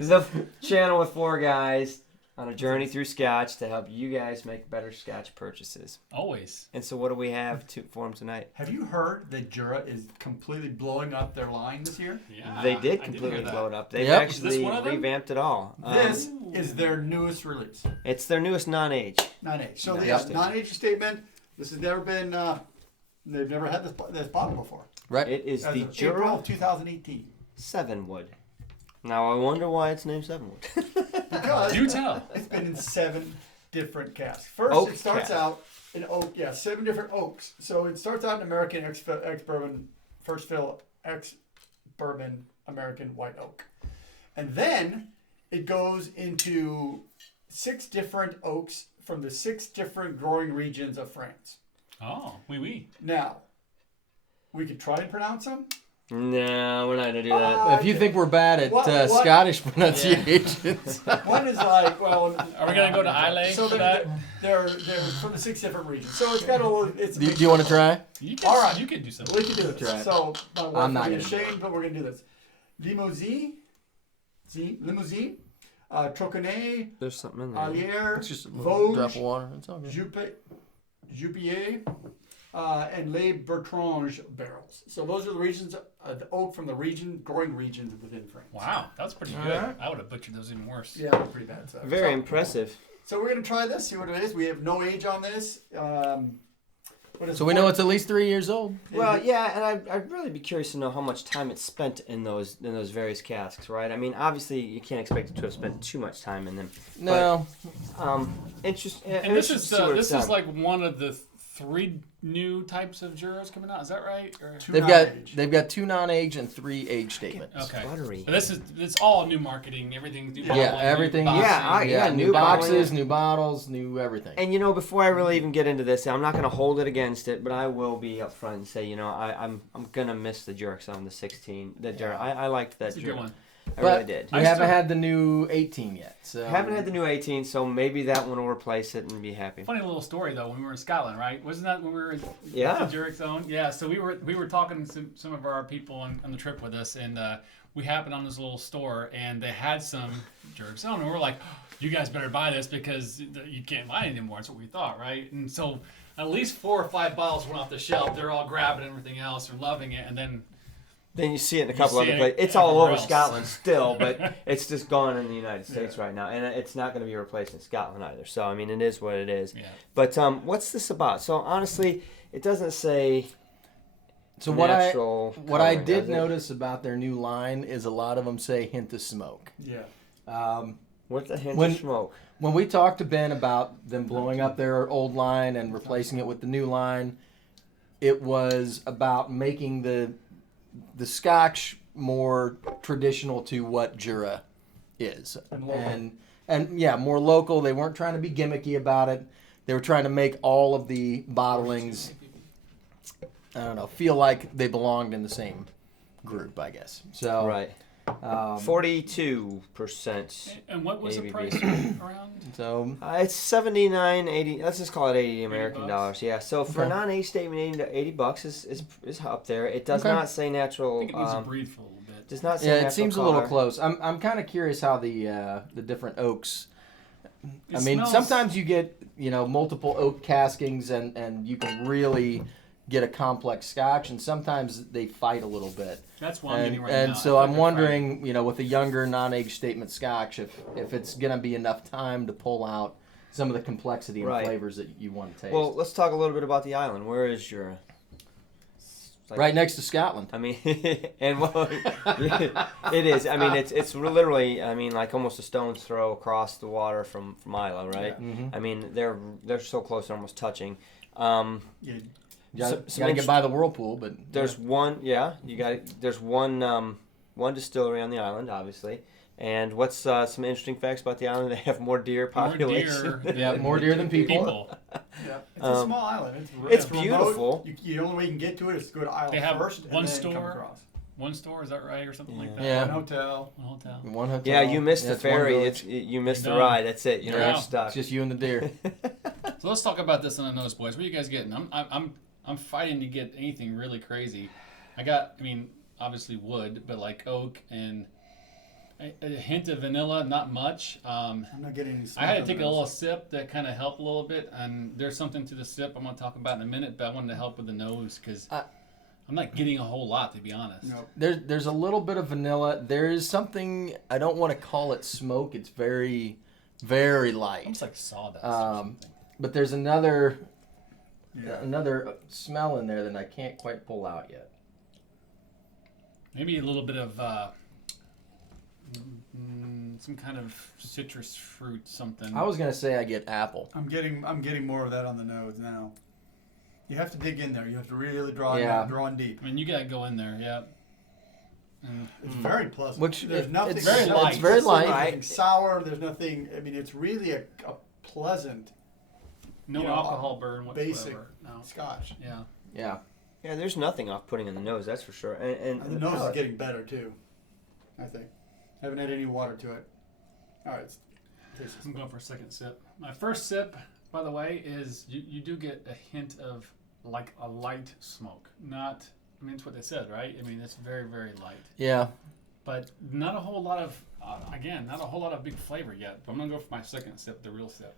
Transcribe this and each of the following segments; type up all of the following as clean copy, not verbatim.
The channel with 4 guys on a journey through Scotch to help you guys make better Scotch purchases. Always. And so what do we have for them tonight? Have you heard that Jura is completely blowing up their line this year? Yeah. They did completely blow it up. They've Yep. actually revamped it all. This is their newest release. It's their newest non-age. Non-age. So they Non-age have non-age statement. This has never been, they've never had this bottle before. Right. It is As the of Jura April of 2018. 7-wood. Now I wonder why it's named 7-wood. Because Do tell. it's been in 7 different casks. First, Oak it starts cask. out in oak. Yeah, 7 different oaks. So it starts out in American ex-bourbon, first fill ex-bourbon American white oak. And then it goes into 6 different oaks from the 6 different growing regions of France. Oh, oui. Now, we could try and pronounce them. No, we're not going to do that. If you think we're bad at What? Scottish pronunciations, One is like, well... Are we going to go to Islay So for they're, that? they're from the 6 different regions. So it's got a little... It's do you want to try? You can, All right. You can do something. We can do this. Try it. So, my wife I'm not will be gonna do ashamed, but we're going to do this. Limousine, Trocanet, There's something in there. Allier, It's just a little Vosges, drop of water. It's all good. Jupier, and Les Bertrange barrels. So those are the regions, the oak from the growing regions within France. Wow, that's pretty good. Alright. I would have butchered those even worse. Yeah, they're pretty bad. So. Very impressive. So we're going to try this, see what it is. We have no age on this. So we know it's at least 3 years old. Well, yeah, and I'd really be curious to know how much time it's spent in those various casks, right? I mean, obviously you can't expect it to have spent too much time in them. No. But, interesting. And this is like one of the 3 new types of Juras coming out. Is that right? Or? They've got 2 non-age and 3 age statements. Okay. Buttery. But it's all new marketing. Everything's new. Yeah, bottling, everything. New boxing. Yeah, new new boxes, bottling. new bottles, new everything. And before I really even get into this, I'm not going to hold it against it, but I will be upfront and say, I'm going to miss the Jurks on the 16. The Jura. I liked that That's a good Jura. one. I But really did. we haven't had the new 18 yet. So Haven't had the new 18, so maybe that one will replace it and be happy. Funny little story though. When we were in Scotland, right? Wasn't that when we were in Yeah. the Jurek zone? Yeah. So we were talking to some of our people on the trip with us, and we happened on this little store, and they had some Jurek zone, and we're like, "You guys better buy this because you can't buy it anymore." That's what we thought, right? And so at least 4 or 5 bottles went off the shelf. They're all grabbing everything else and loving it, and then. Then you see it in a couple see other it places. It's all everywhere over else. Scotland still, but it's just gone in the United States right now, and it's not going to be replaced in Scotland either. So I mean, it is what it is. Yeah. But what's this about? So honestly, it doesn't say. So natural what I coloring, did does it? notice about their new line is a lot of them say hint of smoke. Yeah. What's the hint When- of smoke? When we talked to Ben about them blowing up their old line and replacing it with the new line, it was about making the Scotch more traditional to what Jura is, And local. and yeah, more local. They weren't trying to be gimmicky about it. They were trying to make all of the bottlings, I don't know, feel like they belonged in the same group, I guess. So Right. 42%. And what was the ABV. price around? So It's $79.80. Let's just call it 80 American $80. dollars. Yeah. So for Okay. a non-age statement, $80 is up there. It does Okay. not say I natural. think it needs to breathe for a little bit. Does not say yeah, natural it seems color. a little close. I'm kind of curious how the different oaks. It I mean, smells- sometimes you get multiple oak caskings and you can really get a complex Scotch, and sometimes they fight a little bit. That's what I'm getting right And now. so I I'm think they're wondering, with a younger non-age statement Scotch, if it's gonna be enough time to pull out some of the complexity and Right. flavors that you want to taste. Well, let's talk a little bit about the island. Where is Jura? Like- right next to Scotland. I mean, and well, it is. I mean, it's literally. I mean, like almost a stone's throw across the water from Isla, right? Yeah. Mm-hmm. I mean, they're so close, they're almost touching. Yeah. You gotta, some gotta get by the whirlpool, but There's one. Yeah, you got. There's one distillery on the island, obviously. And what's some interesting facts about the island? They have more deer population. More deer, Yeah, more deer than people. Yeah. It's a small island. it's remote. beautiful. The only way you can get to it is to go to Isle They have first one and then come store. across. One store, is that right, or something like that? Yeah. One hotel. One hotel. One hotel. Yeah, you missed the That's one ferry. village. You missed the You're done. ride. That's it. You're Yeah. stuck. It's just you and the deer. So let's talk about this on the nose, boys. What are you guys getting? I'm fighting to get anything really crazy. I mean, obviously wood, but like oak and A hint of vanilla, not much. I'm not getting any. I had to take a little sip that kind of helped a little bit, and there's something to the sip I'm going to talk about in a minute, but I wanted to help with the nose because I'm not getting a whole lot, to be honest. Nope. There's a little bit of vanilla. There is something, I don't want to call it smoke. It's very, very light. Almost like sawdust or something. But there's another Yeah. smell in there that I can't quite pull out yet. Maybe a little bit of some kind of citrus fruit, something. I was gonna say I get apple. I'm getting more of that on the nose now. You have to dig in there. You have to really draw in deep. I mean, you got to go in there, yeah. And It's very pleasant. Which there's it- nothing. it's very light. It's very light. There's nothing sour. There's nothing. I mean, it's really a pleasant no you know, alcohol burn whatsoever. basic No. Scotch. Yeah. Yeah. Yeah, there's nothing off-putting in the nose, that's for sure. And And the nose is getting better too. I think. Haven't had any water to it. All right. Taste I'm going for a second sip. My first sip, by the way, is you do get a hint of like a light smoke. Not, I mean, it's what they said, right? I mean, it's very, very light. Yeah. But not a whole lot of, again, not a whole lot of big flavor yet. But I'm going to go for my second sip, the real sip.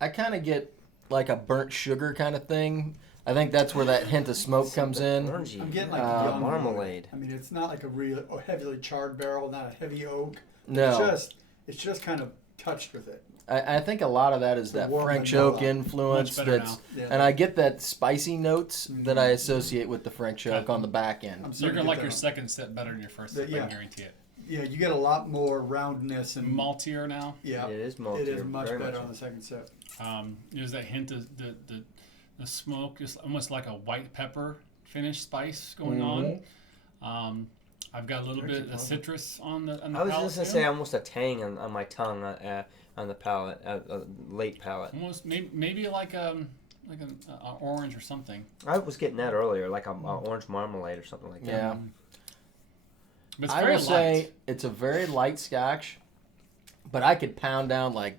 I kind of get like a burnt sugar kind of thing. I think that's where that hint of smoke comes in. Orangey. I'm getting like young marmalade. I mean, it's not like a real heavily charred barrel, not a heavy oak. No. It's just kind of touched with it. I think a lot of that is that warm French vanilla. oak influence. Much better That's now. Yeah. and I get that spicy notes that I associate with the French oak on the back end. I'm You're starting going to like get your that. second sip better than your first sip, I Yeah. guarantee it. Yeah, you get a lot more roundness and Maltier now. Yeah, It is it maltier, is much very better much on the second sip. There's that hint of the smoke is almost like a white pepper finish spice going on. I've got a little Very bit of pleasant. citrus on the I was palate just going to too. say almost a tang on my tongue on the palate, late palate. Almost maybe like an orange or something. I was getting that earlier, like a orange marmalade or something like that. Yeah. But it's I very will say light. it's a very light scotch, but I could pound down like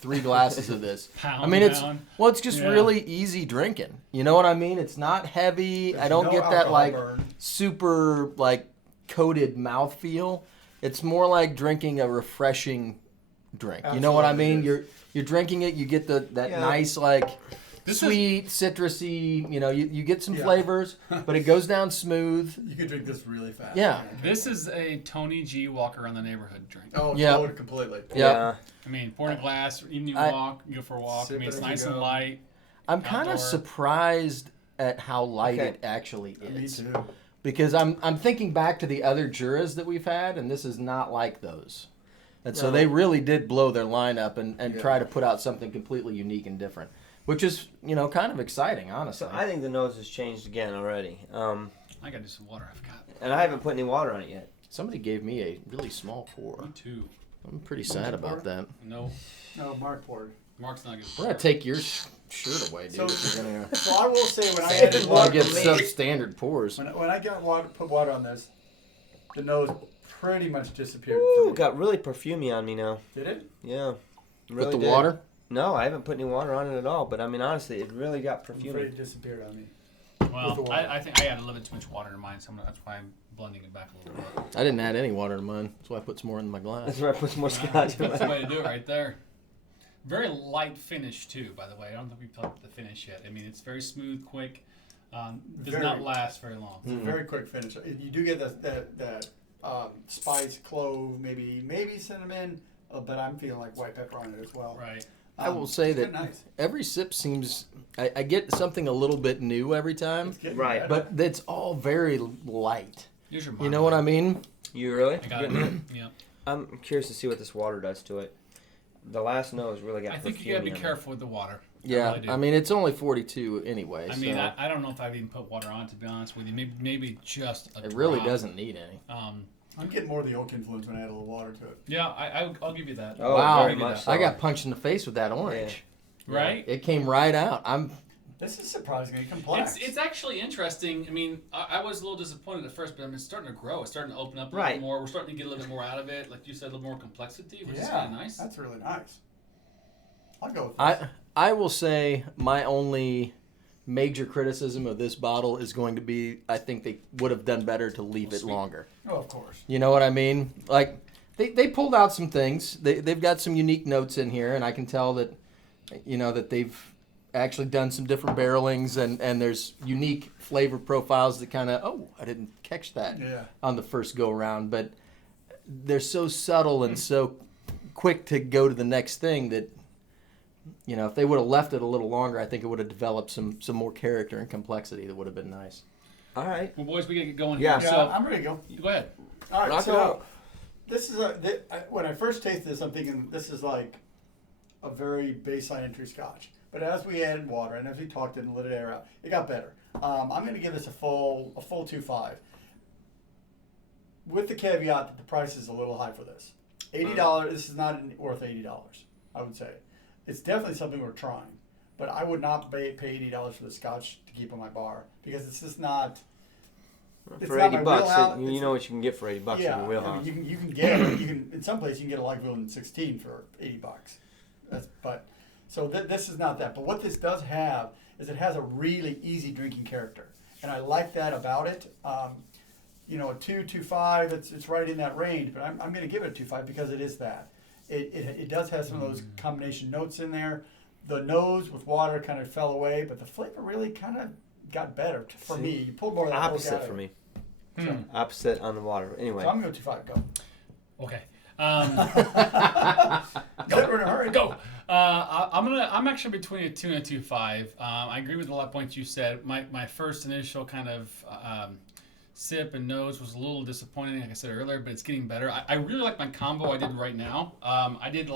3 glasses of this. Pound I mean, it's down. just Yeah. really easy drinking. You know what I mean? It's not heavy. There's I don't no get that alcohol like burn. super like coated mouthfeel. It's more like drinking a refreshing drink. You know what I Absolutely mean? it is. You're drinking it. You get that Yeah. nice like This sweet, citrusy. You know, you get some Yeah. flavors, but it goes down smooth. You could drink this really fast. Yeah. This is a Tony G walk around the neighborhood drink. Oh, Yeah. totally, completely. Yeah. I mean, pour in a glass, evening I- walk, go for a walk. I Sip mean, it's it as nice you and go. light. I'm kind of Outdoor. surprised at how light Okay. it actually Me is. too. Because I'm thinking back to the other Juras that we've had, and this is not like those. And so No. they really did blow their lineup and Yeah. try to put out something completely unique and different, which is, kind of exciting, honestly. So I think the nose has changed again already. I got to do some water. I forgot. And I haven't put any water on it yet. Somebody gave me a really small pour. Me too. I'm pretty sad about that. No, No, Mark poured. Mark's not good. We're going to take your shirt away, dude. So- We're gonna, So I will say when I Save added it, want water, to get for me. substandard pours. when I got water, put water on this, the nose pretty much disappeared. Ooh, for me. got really perfumey on me now. Did it? Yeah. Really With the did. water? No, I haven't put any water on it at all. But I mean, honestly, it really got I'm afraid it perfumey. disappeared on me. Well, With the water. I think I added a little bit too much water in mine, so that's why I'm blending it back a little bit. I didn't add any water to mine. That's why I put some more in my glass. That's where I put some more scotch in That's the my way to do it right there. Very light finish too, by the way. I don't think we've talked about the finish yet. I mean, it's very smooth, quick. Does Very- not last very long. It's a very quick finish. You do get that spice, clove, maybe cinnamon, but I'm feeling like white pepper on it as well. Right. I will say it's that getting nice. every sip seems I get something a little bit new every time, It's getting Right, better. but it's all very light. Here's your You know what I mean? You really? I got it. Yeah. I'm curious to see what this water does to it. The last nose really got I think you gotta be perfumey on it. careful with the water. Yeah, really do. I mean it's only 42 anyway. I so mean, I don't know if I've even put water on, to be honest with you. Maybe just a it really drop. doesn't need any. I'm getting more of the oak influence when I add a little water to it. Yeah, I'll give you that. Oh, Wow. very much so. I got punched in the face with that orange. Right? It came right out. This is surprisingly complex. It's actually interesting. I mean, I was a little disappointed at first, but I mean, it's starting to grow. It's starting to open up a Right. little more. We're starting to get a little bit more out of it. Like you said, a little more complexity, which is yeah, kind of nice. that's really nice. I'll go with this. I will say my only major criticism of this bottle is going to be I think they would have done better to leave it Sweet. longer. Oh, of course. You know what I mean? Like They pulled out some things. They've got some unique notes in here, and I can tell that, that they've actually done some different barrelings, and there's unique flavor profiles that kind of, I didn't catch that on the first go around, but they're so subtle and so quick to go to the next thing that, if they would have left it a little longer, I think it would have developed some more character and complexity that would have been nice. All right. Well, boys, we gotta get going Yeah. here. Yeah, So I'm ready to go. go ahead. All right, Knock it so out. this is when I first tasted this, I'm thinking this is like a very baseline entry Scotch. But as we added water and as we talked and lit it air out, it got better. I'm going to give this a full 2.5, with the caveat that the price is a little high for this. $80. This is not worth $80. I would say it's definitely something we're trying, but I would not pay $80 for the Scotch to keep on my bar because it's just not. It's For not $80, my wheelhouse. you know what you can get for $80 in your wheelhouse. You can get in some places you can get a Lagavulin 16 for $80. So this is not that. But what this does have is it has a really easy drinking character, and I like that about it. A 2.5, it's right in that range, but I'm going to give it a 2.5 because it is that. It does have some of those combination notes in there. The nose with water kind of fell away, but the flavor really kind of got better for me. You pulled more of that oak out Opposite of for it. me. So, Opposite on the water. Anyway. so I'm going to go 2.5. Go. Okay. We're in a hurry. Go. I'm actually between a 2 and a 2.5. I agree with a lot of points you said. My first initial kind of sip and nose was a little disappointing, like I said earlier, but it's getting better. I really like my combo I did right now. I did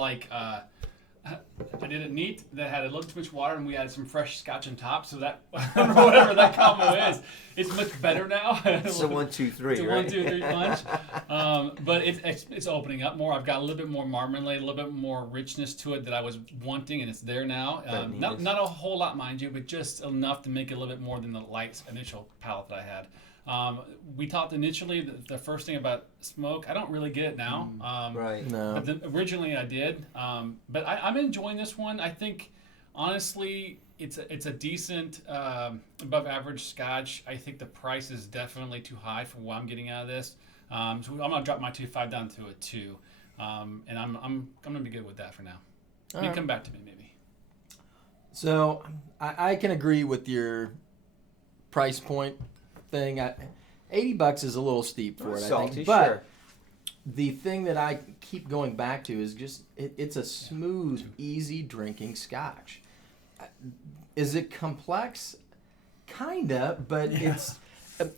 it neat that had a little too much water, and we added some fresh Scotch on top. So that whatever that combo is, it's much better now. It's a 1, 2, 3, It's a right? 1, 2, 3 punch. But it's opening up more. I've got a little bit more marmalade, a little bit more richness to it that I was wanting, and it's there now. Not a whole lot, mind you, but just enough to make it a little bit more than the light initial palate that I had. We talked initially the first thing about smoke. I don't really get it now. Right. No. But originally I did. But I'm enjoying this one. I think, honestly, it's a decent above average Scotch. I think the price is definitely too high for what I'm getting out of this. So I'm gonna drop my 2.5 down to a 2, and I'm gonna be good with that for now. You can come back to me maybe. So I can agree with your price point thing. $80 is a little steep for it, I Salty, think. But sure. the thing that I keep going back to is just it's a smooth, easy drinking Scotch. Is it complex? Kinda, but it's.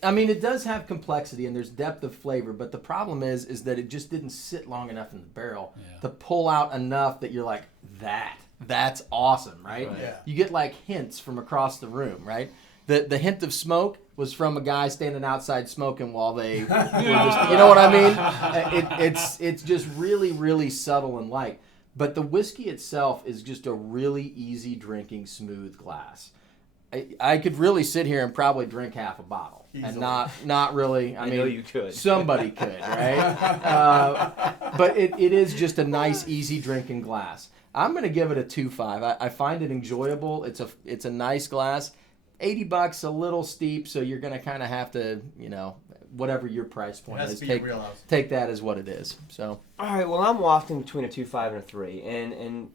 I mean, it does have complexity and there's depth of flavor, but the problem is that it just didn't sit long enough in the barrel to pull out enough that you're like, that's awesome, right? Yeah. You get like hints from across the room, right? The hint of smoke was from a guy standing outside smoking while they were just, you know what I mean? It's just really, really subtle and light. But the whiskey itself is just a really easy drinking, smooth glass. I could really sit here and probably drink half a bottle. Easily. And not really. I mean, know you could. Somebody could, right? But it is just a nice, easy drinking glass. I'm going to give it a 2.5. I find it enjoyable. It's a nice glass. $80, a little steep, so you're going to kind of have to, whatever your price point is, take that as what it is. So. All right. Well, I'm wafting between a 2.5 and a 3, and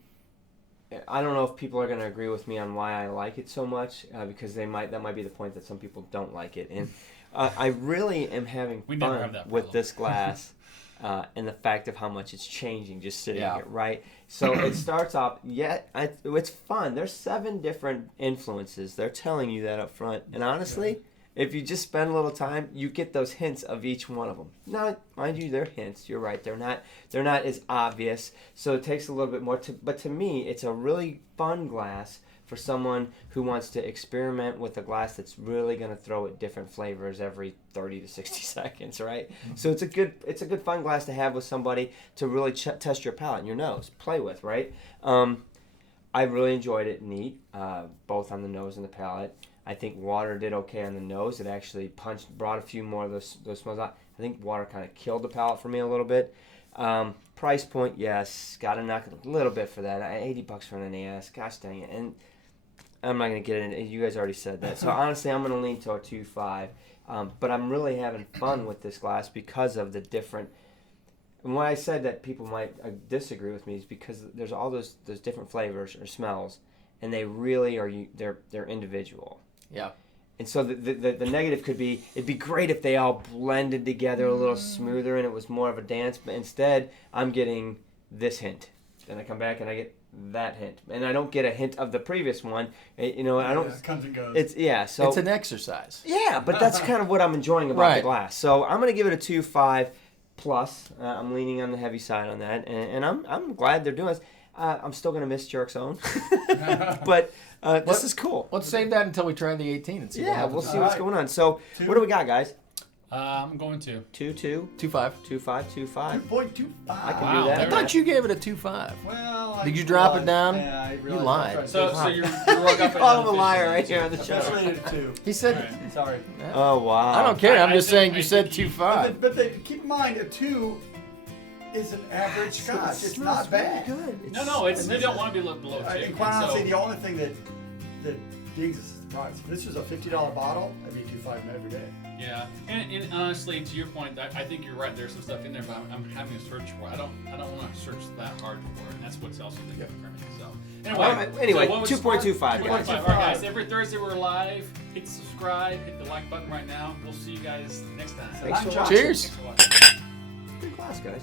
I don't know if people are going to agree with me on why I like it so much, because that might be the point that some people don't like it, and I really am having fun with this glass. And the fact of how much it's changing just sitting here, right? So it starts off, it's fun. There's 7 different influences. They're telling you that up front. And honestly, if you just spend a little time, you get those hints of each one of them. Now, mind you, they're hints. You're right. They're not as obvious. So it takes a little bit more. But to me, it's a really fun glass for someone who wants to experiment with a glass that's really going to throw at different flavors every 30 to 60 seconds, right? Mm-hmm. So it's a good fun glass to have with somebody to really test your palate and your nose, play with, right? I really enjoyed it neat, both on the nose and the palate. I think water did okay on the nose. It actually brought a few more of those smells out. I think water kind of killed the palate for me a little bit. Price point, yes, got to knock it a little bit for that. $80 for an NAS, gosh dang it. And I'm not going to get into it. You guys already said that. So honestly, I'm going to lean to a 2.5. But I'm really having fun with this glass because of the different And why I said that people might disagree with me is because there's all those different flavors or smells, and they really are they're individual. Yeah. And so the negative could be, it'd be great if they all blended together a little smoother and it was more of a dance, but instead I'm getting this hint. Then I come back and I get that hint, and I don't get a hint of the previous one. You know, I don't. Yeah, it comes and goes. So it's an exercise. Yeah, but that's kind of what I'm enjoying about the glass. So I'm gonna give it a 2.5 plus. I'm leaning on the heavy side on that, and I'm glad they're doing this. I'm still gonna miss Jerk's Own, but this is cool. Let's save that until we try the 18 and see. Yeah, we'll see what's right. going on. So what do we got, guys? I'm going to 2.2, 2.5. 2.5. 2.25. I can Wow. do that. I thought you gave it a 2.5. Well, Did you drop it down? Yeah, I You realized lied. I tried So to- you're You call him a liar right here on the I show. rated it 2. He said. Alright. Sorry. Oh wow! I don't care. I'm I just think- saying I you said think you- 2.5. But keep in mind, a 2 is an average scotch. It's not bad. Good. No, it's you don't want to be below 2. And quite honestly, the only thing that dings us is the price. If this was a $50 bottle, I'd be 2.5 every day. Yeah, and honestly, to your point, I think you're right. There's some stuff in there, but I'm having to search for it. I don't want to search that hard for it, and that's what's also the for me. So Anyway, so what was the 2.25, score? guys. 2.25. All right, guys. Every Thursday we're live. Hit subscribe. Hit the like button right now. We'll see you guys next time. Thanks for watching. Cheers. Thanks for watching. Good class, guys.